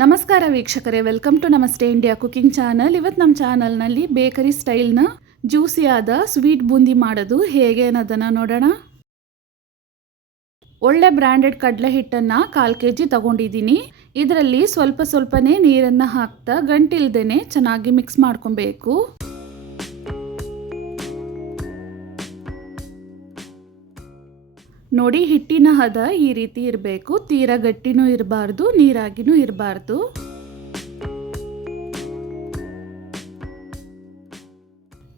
ನಮಸ್ಕಾರ ವೀಕ್ಷಕರೇ, welcome to ನಮಸ್ತೆ ಇಂಡಿಯಾ ಕುಕಿಂಗ್ ಚಾನಲ್. ಇವತ್ತು ನಮ್ಮ ಚಾನಲ್ನಲ್ಲಿ ಬೇಕರಿ ಸ್ಟೈಲ್ನ ಜ್ಯೂಸಿಯಾದ ಸ್ವೀಟ್ ಬೂಂದಿ ಮಾಡೋದು ಹೇಗೆ ಅನ್ನೋದನ್ನು ನೋಡೋಣ. ಒಳ್ಳೆ ಬ್ರ್ಯಾಂಡೆಡ್ ಕಡಲೆ ಹಿಟ್ಟನ್ನು 1/4 kg ತಗೊಂಡಿದ್ದೀನಿ. ಇದರಲ್ಲಿ ಸ್ವಲ್ಪನೇ ನೀರನ್ನು ಹಾಕ್ತಾ ಗಂಟಿಲ್ದೇನೆ ಚೆನ್ನಾಗಿ ಮಿಕ್ಸ್ ಮಾಡ್ಕೊಬೇಕು. ನೋಡಿ, ಹಿಟ್ಟಿನ ಹದ ಈ ರೀತಿ ಇರಬೇಕು. ತೀರಾ ಗಟ್ಟಿನೂ ಇರಬಾರ್ದು, ನೀರಾಗಿನೂ ಇರಬಾರ್ದು.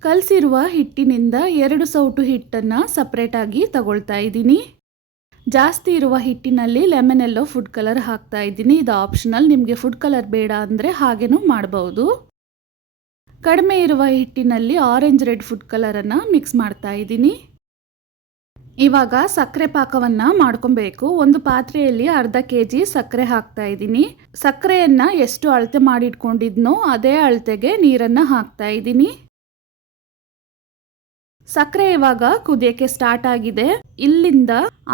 ಕಲಸಿರುವ ಹಿಟ್ಟಿನಿಂದ 2 ಸೌಟು ಹಿಟ್ಟನ್ನು ಸಪ್ರೇಟಾಗಿ ತಗೊಳ್ತಾ ಇದ್ದೀನಿ. ಜಾಸ್ತಿ ಇರುವ ಹಿಟ್ಟಿನಲ್ಲಿ ಲೆಮನ್ ಎಲ್ಲೋ ಫುಡ್ ಕಲರ್ ಹಾಕ್ತಾ ಇದ್ದೀನಿ. ಇದು ಆಪ್ಷನಲ್, ನಿಮಗೆ ಫುಡ್ ಕಲರ್ ಬೇಡ ಅಂದರೆ ಹಾಗೇನೂ ಮಾಡಬಹುದು. ಕಡಿಮೆ ಇರುವ ಹಿಟ್ಟಿನಲ್ಲಿ ಆರೆಂಜ್ ರೆಡ್ ಫುಡ್ ಕಲರನ್ನು ಮಿಕ್ಸ್ ಮಾಡ್ತಾ ಇದ್ದೀನಿ. ಇವಾಗ ಸಕ್ಕರೆ ಪಾಕವನ್ನು ಮಾಡ್ಕೊಬೇಕು. ಒಂದು ಪಾತ್ರೆಯಲ್ಲಿ 1/2 kg ಸಕ್ಕರೆ ಹಾಕ್ತಾ ಇದ್ದೀನಿ. ಸಕ್ಕರೆಯನ್ನು ಎಷ್ಟು ಅಳತೆ ಮಾಡಿಟ್ಕೊಂಡಿದ್ನೋ ಅದೇ ಅಳತೆಗೆ ನೀರನ್ನು ಹಾಕ್ತಾ ಇದ್ದೀನಿ. ಸಕ್ಕರೆ ಇವಾಗ ಕುದಿಯೋಕ್ಕೆ ಸ್ಟಾರ್ಟ್ ಆಗಿದೆ. ಇಲ್ಲಿಂದ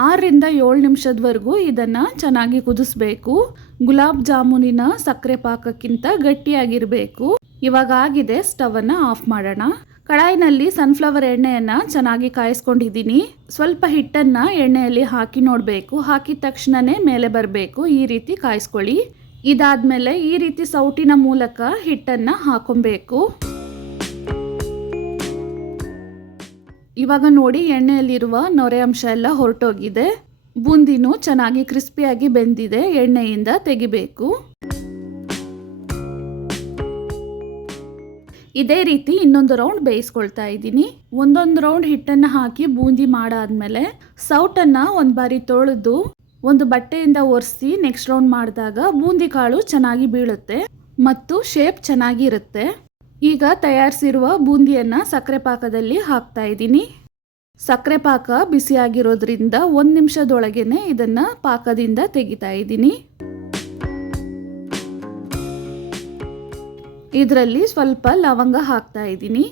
6 ರಿಂದ 7 ನಿಮಿಷದವರೆಗೂ ಇದನ್ನು ಚೆನ್ನಾಗಿ ಕುದಿಸ್ಬೇಕು. ಗುಲಾಬ್ ಜಾಮೂನಿನ ಸಕ್ಕರೆ ಪಾಕಕ್ಕಿಂತ ಗಟ್ಟಿಯಾಗಿರಬೇಕು. ಇವಾಗ ಆಗಿದೆ, ಸ್ಟವನ್ನು ಆಫ್ ಮಾಡೋಣ. ಕಡಾಯಿನಲ್ಲಿ ಸನ್ಫ್ಲವರ್ ಎಣ್ಣೆಯನ್ನು ಚೆನ್ನಾಗಿ ಕಾಯಿಸ್ಕೊಂಡಿದ್ದೀನಿ. ಸ್ವಲ್ಪ ಹಿಟ್ಟನ್ನು ಎಣ್ಣೆಯಲ್ಲಿ ಹಾಕಿ ನೋಡಬೇಕು. ಹಾಕಿದ ತಕ್ಷಣವೇ ಮೇಲೆ ಬರಬೇಕು. ಈ ರೀತಿ ಕಾಯಿಸ್ಕೊಳ್ಳಿ. ಇದಾದಮೇಲೆ ಈ ರೀತಿ ಸೌಟಿನ ಮೂಲಕ ಹಿಟ್ಟನ್ನು ಹಾಕೊಬೇಕು. ಇವಾಗ ನೋಡಿ, ಎಣ್ಣೆಯಲ್ಲಿರುವ ನೊರೆ ಅಂಶ ಎಲ್ಲ ಹೊರಟೋಗಿದೆ. ಬೂಂದಿನೂ ಚೆನ್ನಾಗಿ ಕ್ರಿಸ್ಪಿಯಾಗಿ ಬೆಂದಿದೆ. ಎಣ್ಣೆಯಿಂದ ತೆಗಿಬೇಕು. ಇದೇ ರೀತಿ ಇನ್ನೊಂದು ರೌಂಡ್ ಬೇಯಿಸ್ಕೊಳ್ತಾ ಇದ್ದೀನಿ. ಒಂದೊಂದು ರೌಂಡ್ ಹಿಟ್ಟನ್ನು ಹಾಕಿ ಬೂಂದಿ ಮಾಡಾದ್ಮೇಲೆ ಸೌಟನ್ನು ಒಂದು ಬಾರಿ ತೊಳೆದು ಒಂದು ಬಟ್ಟೆಯಿಂದ ಒರೆಸಿ ನೆಕ್ಸ್ಟ್ ರೌಂಡ್ ಮಾಡಿದಾಗ ಬೂಂದಿ ಕಾಳು ಚೆನ್ನಾಗಿ ಬೀಳುತ್ತೆ ಮತ್ತು ಶೇಪ್ ಚೆನ್ನಾಗಿರುತ್ತೆ. ಈಗ ತಯಾರಿಸಿರುವ ಬೂಂದಿಯನ್ನು ಸಕ್ಕರೆ ಪಾಕದಲ್ಲಿ ಹಾಕ್ತಾ ಇದ್ದೀನಿ. ಸಕ್ಕರೆ ಪಾಕ ಬಿಸಿಯಾಗಿರೋದ್ರಿಂದ 1 ನಿಮಿಷದೊಳಗೇನೆ ಇದನ್ನು ಪಾಕದಿಂದ ತೆಗಿತಾ ಇದ್ದೀನಿ. ಇದರಲ್ಲಿ ಸ್ವಲ್ಪ ಲವಂಗ ಹಾಕ್ತಾ ಇದ್ದೀನಿ.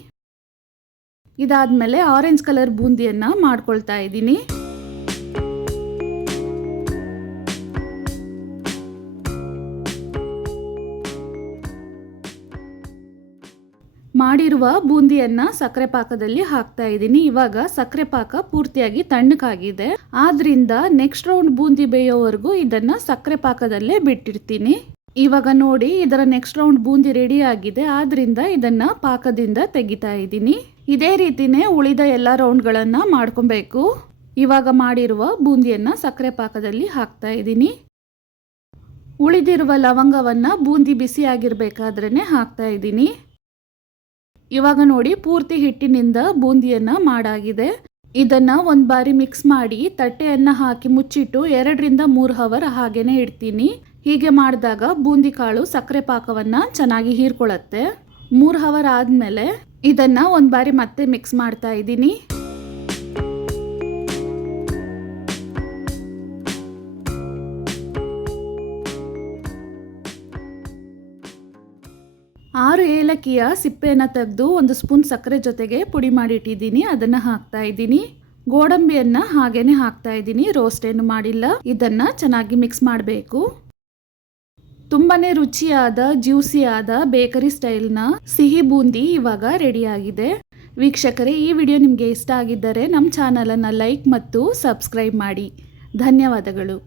ಇದಾದ್ಮೇಲೆ ಆರೆಂಜ್ ಕಲರ್ ಬೂಂದಿಯನ್ನು ಮಾಡ್ಕೊಳ್ತಾ ಇದ್ದೀನಿ. ಮಾಡಿರುವ ಬೂಂದಿಯನ್ನು ಸಕ್ಕರೆ ಪಾಕದಲ್ಲಿ ಹಾಕ್ತಾ ಇದ್ದೀನಿ. ಇವಾಗ ಸಕ್ಕರೆ ಪಾಕ ಪೂರ್ತಿಯಾಗಿ ತಣ್ಣಗಾಗಿದೆ. ಆದ್ರಿಂದ ನೆಕ್ಸ್ಟ್ ರೌಂಡ್ ಬೂಂದಿ ಬೇಯೋವರೆಗೂ ಇದನ್ನು ಸಕ್ಕರೆ ಪಾಕದಲ್ಲೇ ಬಿಟ್ಟಿರ್ತೀನಿ. ಇವಾಗ ನೋಡಿ, ಇದರ ನೆಕ್ಸ್ಟ್ ರೌಂಡ್ ಬೂಂದಿ ರೆಡಿ ಆಗಿದೆ. ಆದ್ರಿಂದ ಇದನ್ನು ಪಾಕದಿಂದ ತೆಗಿತಾ ಇದ್ದೀನಿ. ಇದೇ ರೀತಿನೇ ಉಳಿದ ಎಲ್ಲ ರೌಂಡ್ಗಳನ್ನು ಮಾಡ್ಕೊಬೇಕು. ಇವಾಗ ಮಾಡಿರುವ ಬೂಂದಿಯನ್ನು ಸಕ್ಕರೆ ಪಾಕದಲ್ಲಿ ಹಾಕ್ತಾ ಇದ್ದೀನಿ. ಉಳಿದಿರುವ ಲವಂಗವನ್ನು ಬೂಂದಿ ಬಿಸಿಯಾಗಿರ್ಬೇಕಾದ್ರೇ ಹಾಕ್ತಾ ಇದ್ದೀನಿ. ಇವಾಗ ನೋಡಿ, ಪೂರ್ತಿ ಹಿಟ್ಟಿನಿಂದ ಬೂಂದಿಯನ್ನು ಮಾಡಾಗಿದೆ. ಇದನ್ನು ಒಂದು ಬಾರಿ ಮಿಕ್ಸ್ ಮಾಡಿ ತಟ್ಟೆಯನ್ನು ಹಾಕಿ ಮುಚ್ಚಿಟ್ಟು 2 ರಿಂದ 3 ಅವರ್ ಹಾಗೇನೆ ಇಡ್ತೀನಿ. ಹೀಗೆ ಮಾಡಿದಾಗ ಬೂಂದಿ ಕಾಳು ಸಕ್ಕರೆ ಪಾಕವನ್ನು ಚೆನ್ನಾಗಿ ಹೀರ್ಕೊಳ್ಳುತ್ತೆ. 3 ಅವರ್ ಆದಮೇಲೆ ಇದನ್ನು ಒಂದು ಬಾರಿ ಮತ್ತೆ ಮಿಕ್ಸ್ ಮಾಡ್ತಾ ಇದ್ದೀನಿ. ಆರು ಏಲಕ್ಕಿಯ ಸಿಪ್ಪೆಯನ್ನು ತೆಗೆದು 1 ಸ್ಪೂನ್ ಸಕ್ಕರೆ ಜೊತೆಗೆ ಪುಡಿ ಮಾಡಿಟ್ಟಿದ್ದೀನಿ. ಅದನ್ನು ಹಾಕ್ತಾ ಇದ್ದೀನಿ. ಗೋಡಂಬಿಯನ್ನು ಹಾಗೇನೆ ಹಾಕ್ತಾ ಇದ್ದೀನಿ. ರೋಸ್ಟ್ ಏನು ಮಾಡಿಲ್ಲ. ಇದನ್ನು ಚೆನ್ನಾಗಿ ಮಿಕ್ಸ್ ಮಾಡಬೇಕು. ತುಂಬಾನೇ ರುಚಿಯಾದ ಜ್ಯೂಸಿಯಾದ ಬೇಕರಿ ಸ್ಟೈಲ್ನ ಸಿಹಿ ಬೂಂದಿ ಇವಾಗ ರೆಡಿಯಾಗಿದೆ. ವೀಕ್ಷಕರೇ, ಈ ವಿಡಿಯೋ ನಿಮಗೆ ಇಷ್ಟ ಆಗಿದ್ದರೆ ನಮ್ಮ ಚಾನಲನ್ನು ಲೈಕ್ ಮತ್ತು ಸಬ್ಸ್ಕ್ರೈಬ್ ಮಾಡಿ. ಧನ್ಯವಾದಗಳು.